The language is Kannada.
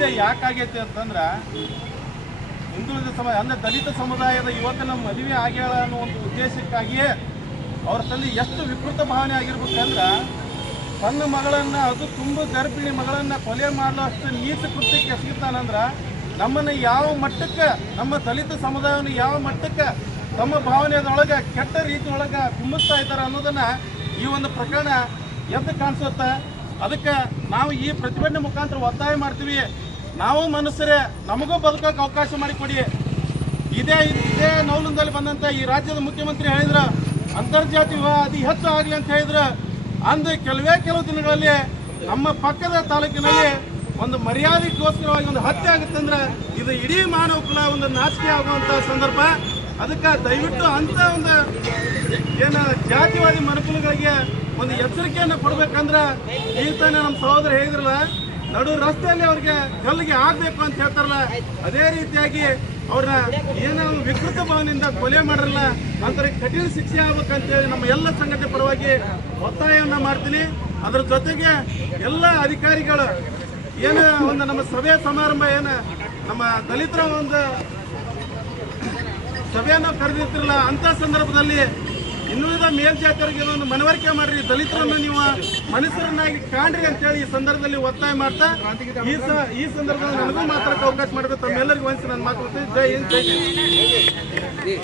ಹತ್ಯೆ ಯಾಕಾಗೈತೆ ಅಂತಂದ್ರೆ, ಹಿಂದುಳಿದ ಸಮಾಜ ಅಂದ್ರೆ ದಲಿತ ಸಮುದಾಯದ ಯುವಕನ ಮದುವೆ ಆಗ್ಯಾಳ ಅನ್ನೋ ಒಂದು ಉದ್ದೇಶಕ್ಕಾಗಿಯೇ ಅವ್ರ ತಂದೆ ಎಷ್ಟು ವಿಕೃತ ಭಾವನೆ ಆಗಿರ್ಬೇಕಂದ್ರೆ ತನ್ನ ಮಗಳನ್ನ ಅದು ತುಂಬ ಗರ್ಭಿಣಿ ಮಗಳನ್ನ ಕೊಲೆ ಮಾಡಲು ಅಷ್ಟು ನೀಚ ಕೃತ್ಯಕ್ಕೆ ಎಸಗಿರ್ತಾನಂದ್ರೆ ನಮ್ಮನ್ನ ಯಾವ ಮಟ್ಟಕ್ಕೆ, ನಮ್ಮ ದಲಿತ ಸಮುದಾಯವನ್ನು ಯಾವ ಮಟ್ಟಕ್ಕೆ ತಮ್ಮ ಭಾವನೆಯದೊಳಗೆ, ಕೆಟ್ಟ ರೀತಿ ಒಳಗೆ ಕುಂಬಿಸ್ತಾ ಇದ್ದಾರೆ ಅನ್ನೋದನ್ನ ಈ ಒಂದು ಪ್ರಕರಣ ಎದ್ದು ಕಾಣಿಸುತ್ತೆ. ಅದಕ್ಕೆ ನಾವು ಈ ಪ್ರತಿಭಟನೆ ಮುಖಾಂತರ ಒತ್ತಾಯ ಮಾಡ್ತೀವಿ. ನಾವು ಮನುಷ್ಯರೇ ನಮಗೂ ಬದುಕೋಕೆ ಅವಕಾಶ ಮಾಡಿಕೊಡಿ. ಇದೇ ಇದೇ ನೌಲಂದಲ್ಲಿ ಬಂದಂತ ಈ ರಾಜ್ಯದ ಮುಖ್ಯಮಂತ್ರಿ ಹೇಳಿದ್ರ, ಅಂತರ್ಜಾತಿ ವಿವಾಹ ಅತಿ ಹೆಚ್ಚು ಆಗಲಿ ಅಂತ ಹೇಳಿದ್ರ ಅಂದು ಕೆಲವೇ ಕೆಲವು ದಿನಗಳಲ್ಲಿ ನಮ್ಮ ಪಕ್ಕದ ತಾಲೂಕಿನಲ್ಲಿ ಒಂದು ಮರ್ಯಾದೆಗೋಸ್ಕರವಾಗಿ ಒಂದು ಹತ್ಯೆ ಆಗುತ್ತೆ ಅಂದ್ರೆ ಇದು ಇಡೀ ಮಾನವ ಕುಲ ಒಂದು ನಾಚಿಕೆ ಆಗುವಂತ ಸಂದರ್ಭ. ಅದಕ್ಕೆ ದಯವಿಟ್ಟು ಅಂತ ಒಂದು ಏನು ಜಾತಿವಾದಿ ಮನುಕುಲಗಳಿಗೆ ಒಂದು ಎಚ್ಚರಿಕೆಯನ್ನು ಕೊಡ್ಬೇಕಂದ್ರೆ ಈಗ ತಾನೇ ನಮ್ಮ ಸಹೋದರ ಹೇಳಿದ್ರಲ್ಲ ನಡು ರಸ್ತೆಯಲ್ಲಿ ಅವ್ರಿಗೆ ಗಲ್ಲಿಗೆ ಆಗ್ಬೇಕು ಅಂತ ಹೇಳ್ತಾರಲ್ಲ, ಅದೇ ರೀತಿಯಾಗಿ ಅವ್ರನ್ನ ಏನೋ ವಿಕೃತ ಭಾವನೆಯಿಂದ ಕೊಲೆ ಮಾಡಿರಲ್ಲ ಅಂಥವ್ರಿಗೆ ಕಠಿಣ ಶಿಕ್ಷೆ ಆಗ್ಬೇಕಂತೇಳಿ ನಮ್ಮ ಎಲ್ಲ ಸಂಘಟನೆ ಪರವಾಗಿ ಒತ್ತಾಯವನ್ನ ಮಾಡ್ತೀನಿ. ಅದ್ರ ಜೊತೆಗೆ ಎಲ್ಲ ಅಧಿಕಾರಿಗಳು ಏನು ಒಂದು ನಮ್ಮ ಸಭೆ ಸಮಾರಂಭ ಏನು ನಮ್ಮ ದಲಿತರ ಒಂದು ಸಭೆಯನ್ನು ಕರೆದಿರ್ತಿರಲ್ಲ ಅಂತ ಸಂದರ್ಭದಲ್ಲಿ ಇನ್ನುಳಿದ ಮೇಲ್ಜಾತಿಯವರಿಗೆ ಒಂದು ಮನವರಿಕೆ ಮಾಡ್ರಿ. ದಲಿತರನ್ನು ನೀವು ಮನುಷ್ಯರನ್ನಾಗಿ ಕಾಣ್ರಿ ಅಂತೇಳಿ ಈ ಸಂದರ್ಭದಲ್ಲಿ ಒತ್ತಾಯ ಮಾಡ್ತಾ, ಈ ಈ ಸಂದರ್ಭದಲ್ಲಿ ನನಗೂ ಮಾತ್ರ ಅವಕಾಶ ಮಾಡಬೇಕು. ತಮ್ಮೆಲ್ಲರಿಗೂ ವಹಿಸಿ ನನ್ನ ಮಾತು ಜೈ ಹಿಂದ್, ಜೈ